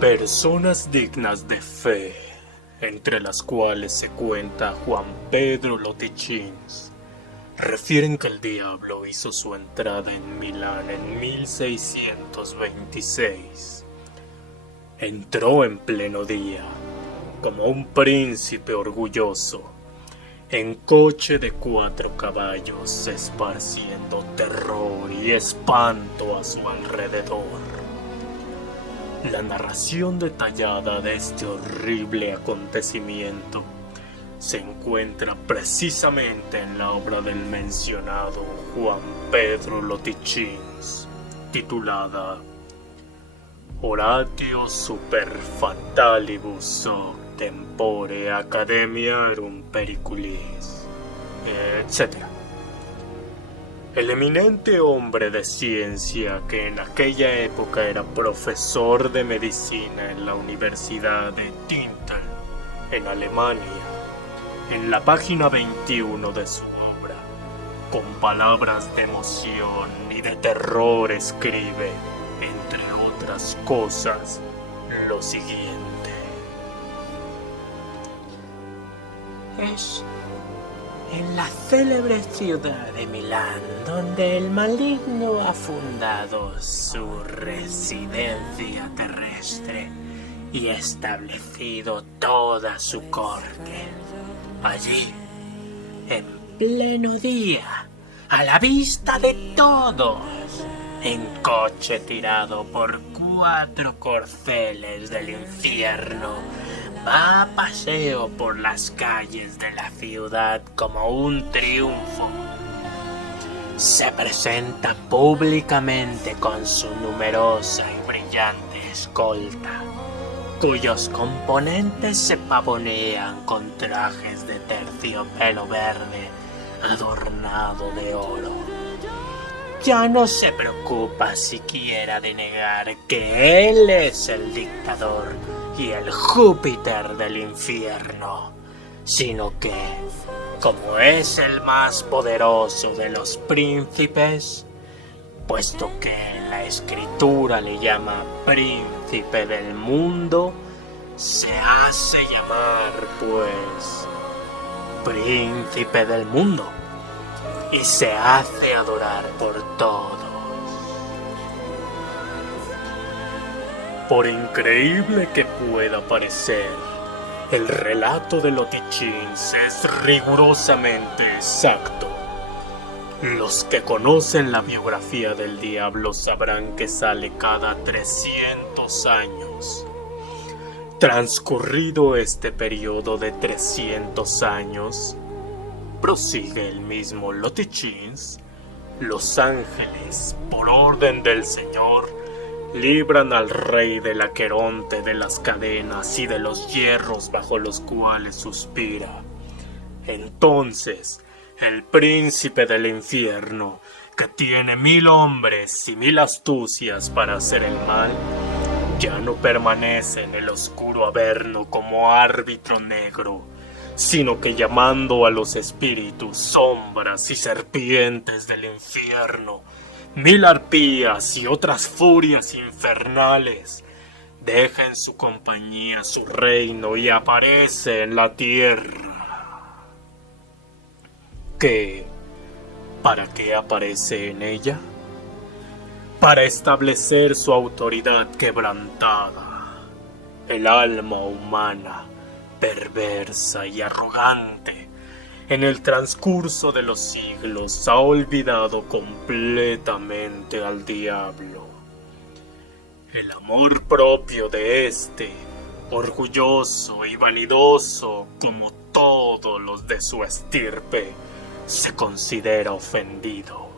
Personas dignas de fe, entre las cuales se cuenta Juan Pedro Lotichins, refieren que el diablo hizo su entrada en Milán en 1626. Entró en pleno día, como un príncipe orgulloso, en coche de 4 caballos, esparciendo terror y espanto a su alrededor. La narración detallada de este horrible acontecimiento se encuentra precisamente en la obra del mencionado Juan Pedro Lotichins, titulada Oratio super fatalibus hoc tempore academiarum periculis, etc. El eminente hombre de ciencia que en aquella época era profesor de medicina en la Universidad de Tintel, en Alemania, en la página 21 de su obra, con palabras de emoción y de terror escribe, entre otras cosas, lo siguiente. Es en la célebre ciudad de Milán donde el maligno ha fundado su residencia terrestre y establecido toda su corte. Allí, en pleno día, a la vista de todos, en coche tirado por 4 corceles del infierno, va a paseo por las calles de la ciudad como un triunfo. Se presenta públicamente con su numerosa y brillante escolta, cuyos componentes se pavonean con trajes de terciopelo verde adornado de oro. Ya no se preocupa siquiera de negar que él es el dictador y el Júpiter del infierno, sino que, como es el más poderoso de los príncipes, puesto que la escritura le llama príncipe del mundo, se hace llamar, pues, príncipe del mundo, y se hace adorar por todos. Por increíble que pueda parecer, el relato de Lotichins es rigurosamente exacto. Los que conocen la biografía del diablo sabrán que sale cada 300 años. Transcurrido este periodo de 300 años, prosigue el mismo Lotichins, los ángeles, por orden del Señor, libran al rey del Aqueronte de las cadenas y de los hierros bajo los cuales suspira. Entonces, el príncipe del infierno, que tiene 1000 hombres y 1000 astucias para hacer el mal, ya no permanece en el oscuro averno como árbitro negro, sino que llamando a los espíritus, sombras y serpientes del infierno, 1000 arpías y otras furias infernales, deja en su compañía su reino y aparece en la tierra. ¿Qué? ¿Para qué aparece en ella? Para establecer su autoridad quebrantada. El alma humana, perversa y arrogante, en el transcurso de los siglos ha olvidado completamente al diablo. El amor propio de éste, orgulloso y vanidoso como todos los de su estirpe, se considera ofendido.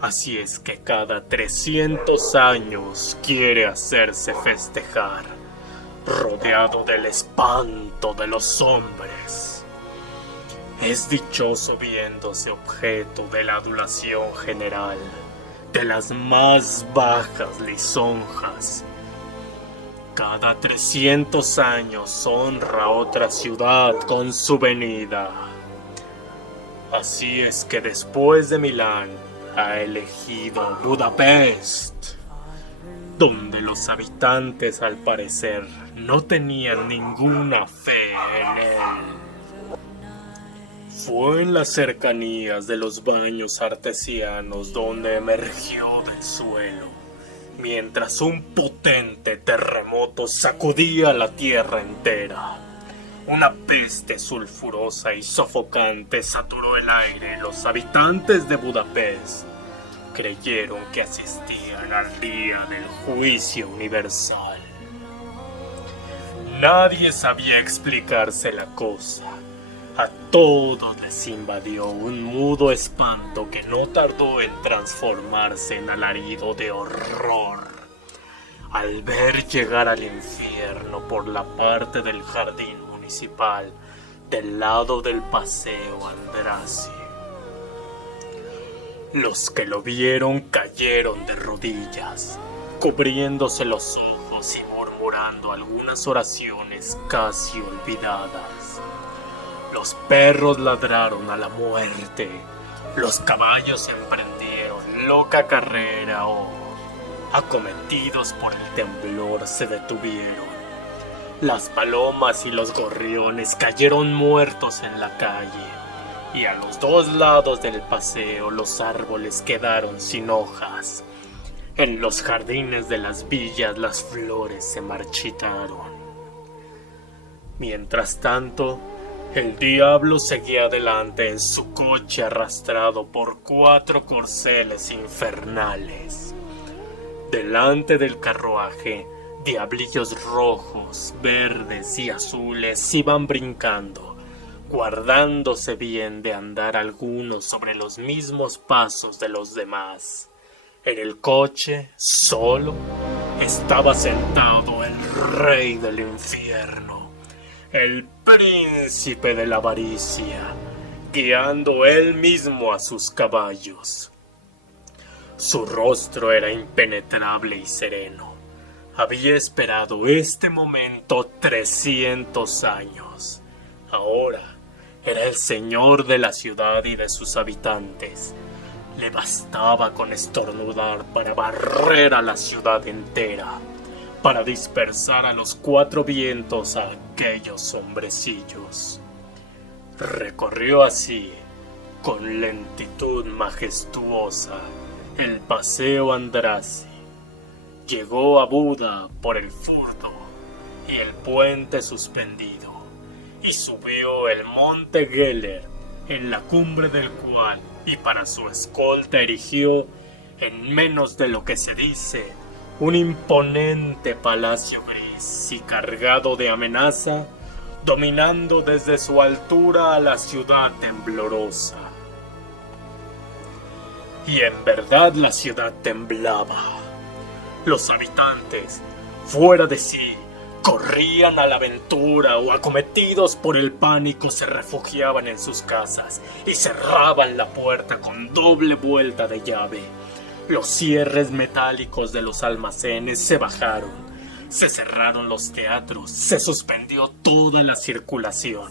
Así es que cada 300 años quiere hacerse festejar, rodeado del espanto de los hombres. Es dichoso viéndose objeto de la adulación general, de las más bajas lisonjas. Cada 300 años honra otra ciudad con su venida. Así es que después de Milán ha elegido Budapest, donde los habitantes, al parecer, no tenían ninguna fe en él. Fue en las cercanías de los baños artesianos donde emergió del suelo, mientras un potente terremoto sacudía la tierra entera. Una peste sulfurosa y sofocante saturó el aire. Los habitantes de Budapest creyeron que asistían al día del juicio universal. Nadie sabía explicarse la cosa. A todos les invadió un mudo espanto que no tardó en transformarse en alarido de horror al ver llegar al infierno por la parte del jardín municipal del lado del Paseo Andrássy. Los que lo vieron cayeron de rodillas, cubriéndose los ojos y murmurando algunas oraciones casi olvidadas. Los perros ladraron a la muerte, los caballos emprendieron loca carrera o, acometidos por el temblor, se detuvieron. Las palomas y los gorriones cayeron muertos en la calle, y a los dos lados del paseo los árboles quedaron sin hojas. En los jardines de las villas las flores se marchitaron. Mientras tanto, el diablo seguía adelante en su coche arrastrado por 4 corceles infernales. Delante del carruaje, diablillos rojos, verdes y azules iban brincando, guardándose bien de andar algunos sobre los mismos pasos de los demás. En el coche, solo, estaba sentado el rey del infierno, el príncipe de la avaricia, guiando él mismo a sus caballos. Su rostro era impenetrable y sereno. Había esperado este momento 300 años. Ahora era el señor de la ciudad y de sus habitantes. Le bastaba con estornudar para barrer a la ciudad entera, para dispersar a los 4 vientos a aquellos hombrecillos. Recorrió así, con lentitud majestuosa, el Paseo Andrássy. Llegó a Buda por el Furdo y el puente suspendido, y subió el monte Geller, en la cumbre del cual, y para su escolta erigió, en menos de lo que se dice, un imponente palacio gris y cargado de amenaza, dominando desde su altura a la ciudad temblorosa. Y en verdad la ciudad temblaba. Los habitantes, fuera de sí, corrían a la aventura o, acometidos por el pánico, se refugiaban en sus casas y cerraban la puerta con doble vuelta de llave. Los cierres metálicos de los almacenes se bajaron, se cerraron los teatros, se suspendió toda la circulación.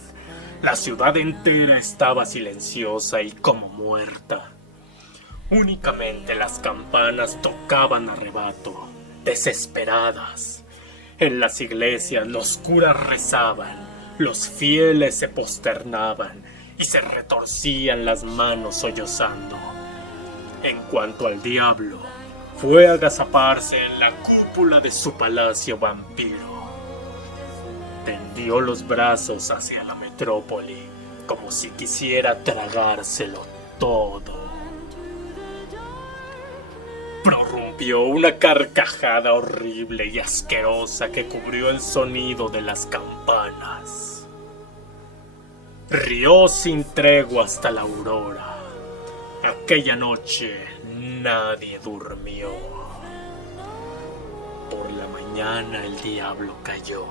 La ciudad entera estaba silenciosa y como muerta. Únicamente las campanas tocaban a rebato, desesperadas. En las iglesias los curas rezaban, los fieles se posternaban y se retorcían las manos sollozando. En cuanto al diablo, fue a agazaparse en la cúpula de su palacio vampiro. Tendió los brazos hacia la metrópoli, como si quisiera tragárselo todo. Prorrumpió una carcajada horrible y asquerosa que cubrió el sonido de las campanas. Rió sin tregua hasta la aurora. Aquella noche nadie durmió. Por la mañana el diablo cayó.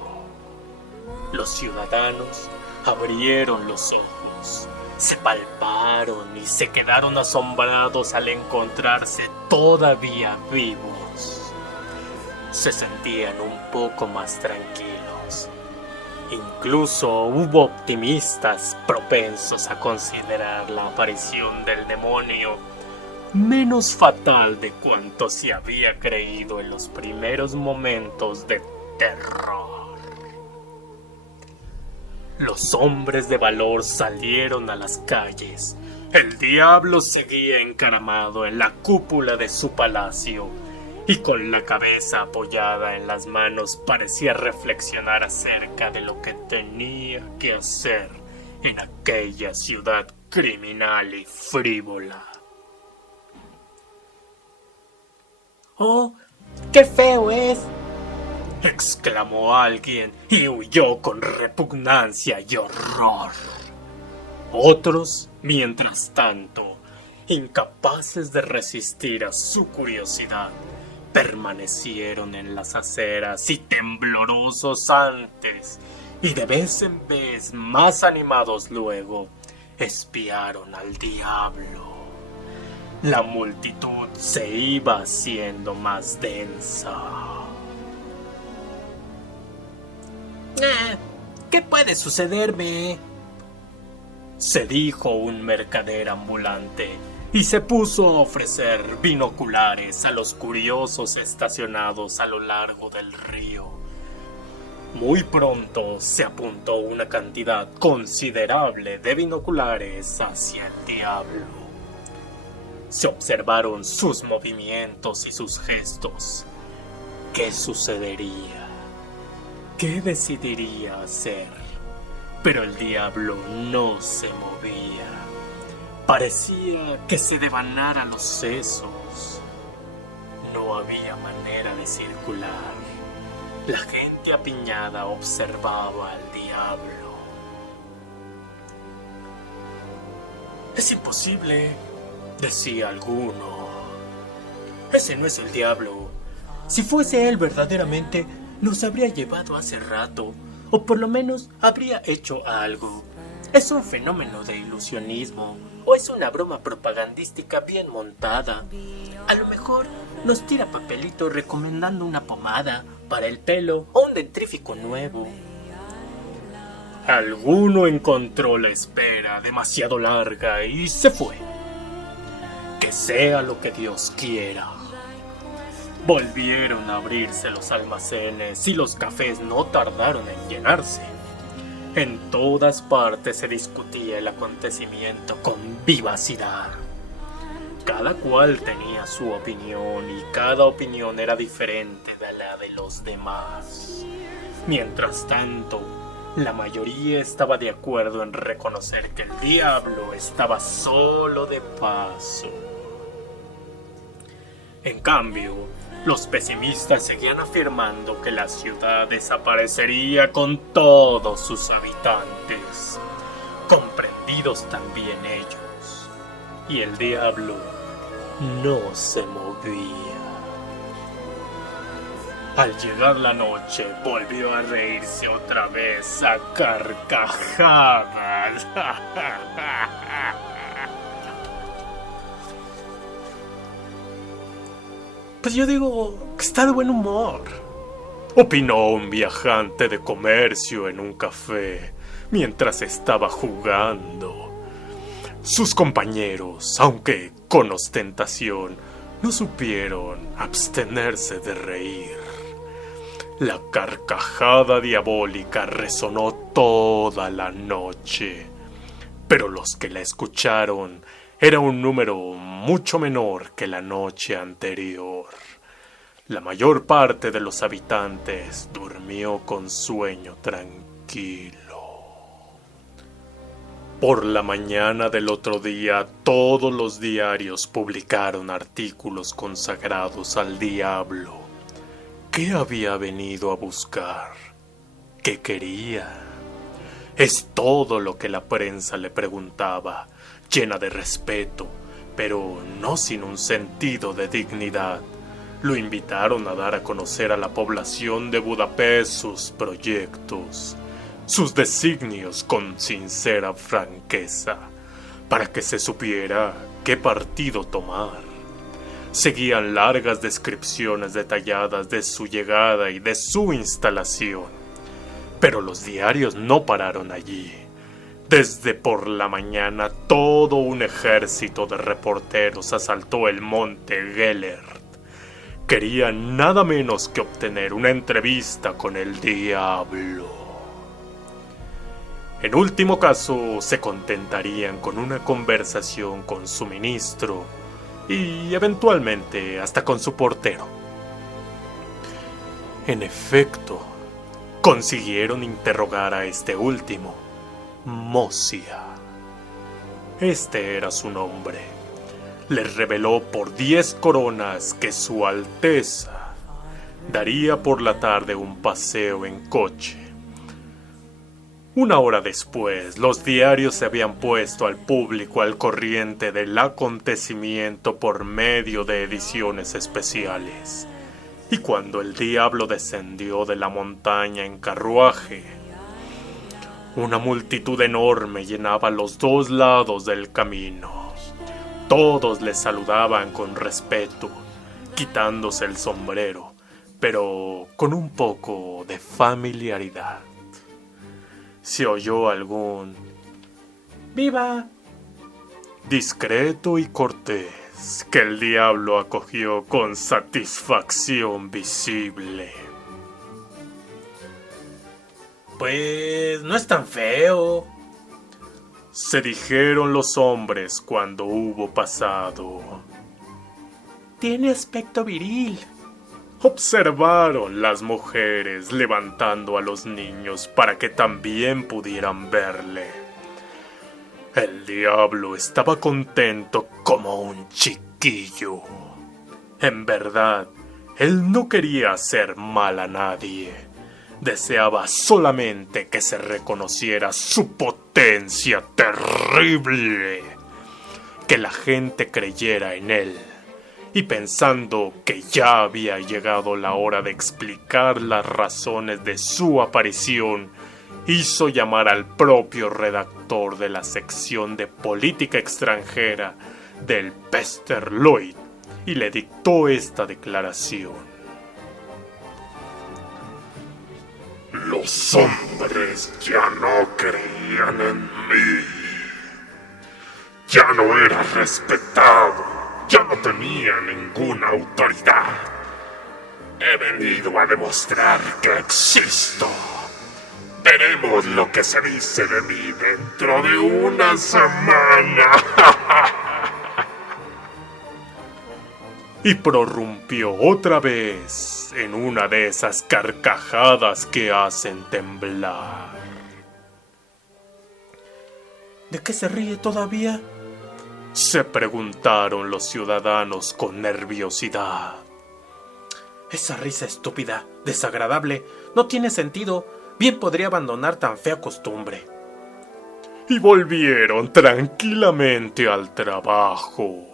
Los ciudadanos abrieron los ojos, se palparon y se quedaron asombrados al encontrarse todavía vivos. Se sentían un poco más tranquilos. Incluso hubo optimistas propensos a considerar la aparición del demonio menos fatal de cuanto se había creído en los primeros momentos de terror. Los hombres de valor salieron a las calles. El diablo seguía encaramado en la cúpula de su palacio y con la cabeza apoyada en las manos parecía reflexionar acerca de lo que tenía que hacer en aquella ciudad criminal y frívola. ¡Oh, qué feo es!, exclamó alguien y huyó con repugnancia y horror. Otros, mientras tanto, incapaces de resistir a su curiosidad, permanecieron en las aceras y temblorosos antes, y de vez en vez más animados luego, espiaron al diablo. La multitud se iba haciendo más densa. ¿Qué puede sucederme?, se dijo un mercader ambulante y se puso a ofrecer binoculares a los curiosos estacionados a lo largo del río. Muy pronto se apuntó una cantidad considerable de binoculares hacia el diablo. Se observaron sus movimientos y sus gestos. ¿Qué sucedería? ¿Qué decidiría hacer? Pero el diablo no se movía. Parecía que se devanara los sesos. No había manera de circular. La gente apiñada observaba al diablo. «Es imposible», decía alguno. «Ese no es el diablo. Si fuese él verdaderamente, nos habría llevado hace rato, o por lo menos habría hecho algo. Es un fenómeno de ilusionismo, o es una broma propagandística bien montada. A lo mejor nos tira papelito recomendando una pomada para el pelo o un dentrífico nuevo». Alguno encontró la espera demasiado larga y se fue. Que sea lo que Dios quiera. Volvieron a abrirse los almacenes y los cafés no tardaron en llenarse. En todas partes se discutía el acontecimiento con vivacidad. Cada cual tenía su opinión y cada opinión era diferente de la de los demás. Mientras tanto, la mayoría estaba de acuerdo en reconocer que el diablo estaba solo de paso. En cambio, los pesimistas seguían afirmando que la ciudad desaparecería con todos sus habitantes, comprendidos también ellos, y el diablo no se movía. Al llegar la noche, volvió a reírse otra vez a carcajadas. Pues yo digo que está de buen humor, opinó un viajante de comercio en un café mientras estaba jugando. Sus compañeros, aunque con ostentación, no supieron abstenerse de reír. La carcajada diabólica resonó toda la noche, pero los que la escucharon era un número mucho menor que la noche anterior. La mayor parte de los habitantes durmió con sueño tranquilo. Por la mañana del otro día, todos los diarios publicaron artículos consagrados al diablo. ¿Qué había venido a buscar? ¿Qué quería? Es todo lo que la prensa le preguntaba, llena de respeto, pero no sin un sentido de dignidad. Lo invitaron a dar a conocer a la población de Budapest sus proyectos, sus designios con sincera franqueza, para que se supiera qué partido tomar. Seguían largas descripciones detalladas de su llegada y de su instalación. Pero los diarios no pararon allí. Desde por la mañana todo un ejército de reporteros asaltó el monte Gellert. Querían nada menos que obtener una entrevista con el diablo. En último caso, se contentarían con una conversación con su ministro y eventualmente hasta con su portero. En efecto, consiguieron interrogar a este último, Mosia. Este era su nombre. Les reveló por 10 coronas que su Alteza daría por la tarde un paseo en coche. Una hora después, los diarios se habían puesto al público al corriente del acontecimiento por medio de ediciones especiales. Y cuando el diablo descendió de la montaña en carruaje, una multitud enorme llenaba los dos lados del camino. Todos le saludaban con respeto, quitándose el sombrero, pero con un poco de familiaridad. Se oyó algún ¡Viva! discreto y cortés que el diablo acogió con satisfacción visible. Pues no es tan feo, se dijeron los hombres cuando hubo pasado. Tiene aspecto viril. Observaron las mujeres levantando a los niños para que también pudieran verle. El diablo estaba contento como un chiquillo. En verdad, él no quería hacer mal a nadie. Deseaba solamente que se reconociera su potencia terrible, que la gente creyera en él. Y pensando que ya había llegado la hora de explicar las razones de su aparición, hizo llamar al propio redactor de la sección de política extranjera del Pester Lloyd y le dictó esta declaración. Los hombres ya no creían en mí. Ya no era respetado. Ya no tenía ninguna autoridad. He venido a demostrar que existo. Veremos lo que se dice de mí dentro de una semana. Y prorrumpió otra vez en una de esas carcajadas que hacen temblar. ¿De qué se ríe todavía?, se preguntaron los ciudadanos con nerviosidad. Esa risa estúpida, desagradable, no tiene sentido. Bien podría abandonar tan fea costumbre. Y volvieron tranquilamente al trabajo.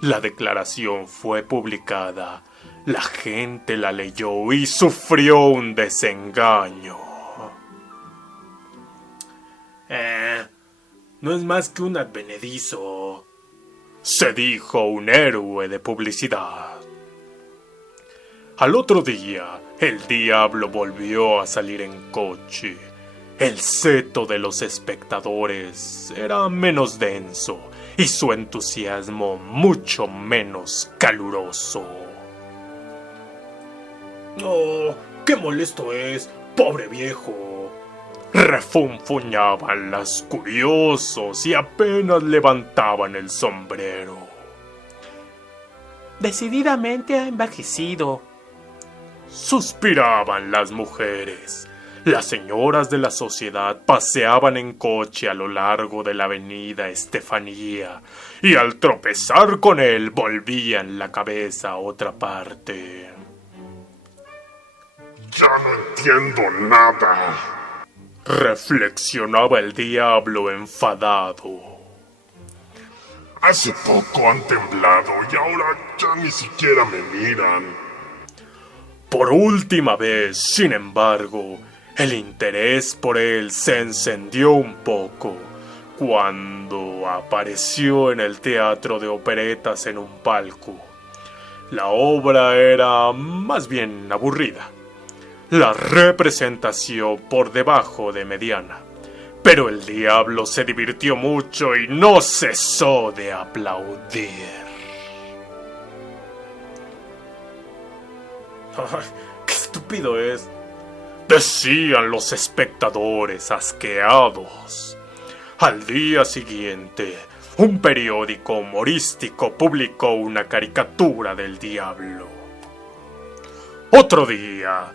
La declaración fue publicada. La gente la leyó y sufrió un desengaño. No es más que un advenedizo, se dijo un héroe de publicidad. Al otro día, el diablo volvió a salir en coche. El seto de los espectadores era menos denso y su entusiasmo mucho menos caluroso. ¡Oh, qué molesto es, pobre viejo!, refunfuñaban los curiosos y apenas levantaban el sombrero. Decididamente ha envejecido, suspiraban las mujeres. Las señoras de la sociedad paseaban en coche a lo largo de la avenida Estefanía y al tropezar con él volvían la cabeza a otra parte. Ya no entiendo nada, reflexionaba el diablo enfadado. Hace poco han temblado y ahora ya ni siquiera me miran. Por última vez, sin embargo, el interés por él se encendió un poco cuando apareció en el teatro de operetas en un palco. La obra era más bien aburrida. La representación por debajo de mediana, Pero el diablo se divirtió mucho y no cesó de aplaudir. Ay, ¡qué estúpido es! Decían los espectadores asqueados. Al día siguiente, un periódico humorístico publicó una caricatura del diablo. Otro día,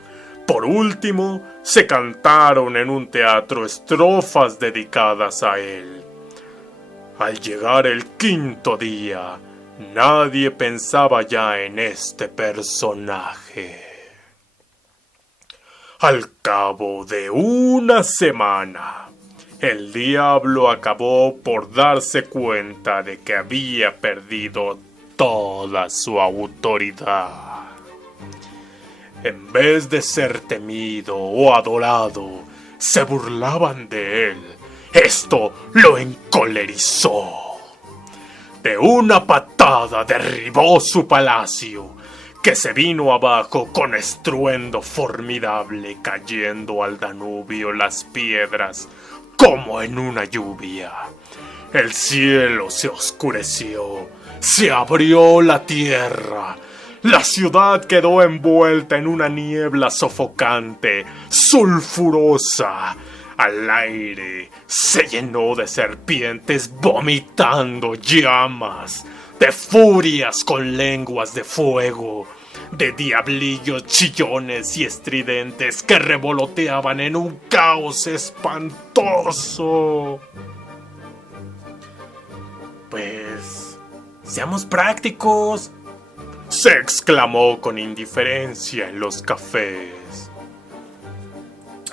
por último, se cantaron en un teatro estrofas dedicadas a él. Al llegar el quinto día, nadie pensaba ya en este personaje. Al cabo de una semana, el diablo acabó por darse cuenta de que había perdido toda su autoridad. En vez de ser temido o adorado, se burlaban de él. Esto lo encolerizó. De una patada derribó su palacio, que se vino abajo con estruendo formidable, cayendo al Danubio las piedras como en una lluvia. El cielo se oscureció, se abrió la tierra. La ciudad quedó envuelta en una niebla sofocante, sulfurosa. Al aire se llenó de serpientes vomitando llamas, de furias con lenguas de fuego, de diablillos chillones y estridentes que revoloteaban en un caos espantoso. Pues, seamos prácticos, se exclamó con indiferencia en los cafés.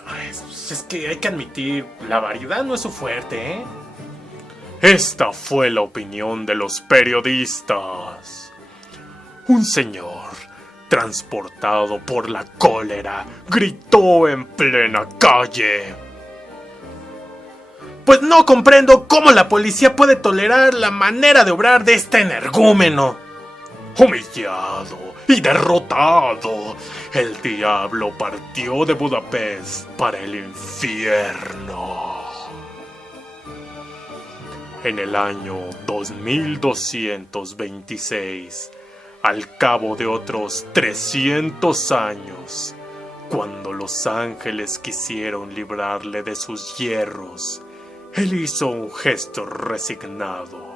Ay, es que hay que admitir, la variedad no es su fuerte, ¿eh? Esta fue la opinión de los periodistas. Un señor, transportado por la cólera, gritó en plena calle: Pues no comprendo cómo la policía puede tolerar la manera de obrar de este energúmeno. Humillado y derrotado, el diablo partió de Budapest para el infierno. En el año 2226, al cabo de otros 300 años, cuando los ángeles quisieron librarle de sus hierros, él hizo un gesto resignado.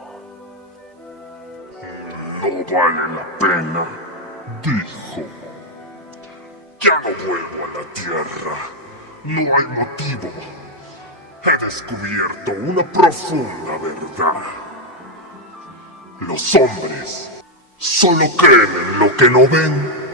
No vale la pena, dijo. Ya no vuelvo a la tierra. No hay motivo. He descubierto una profunda verdad. Los hombres solo creen en lo que no ven.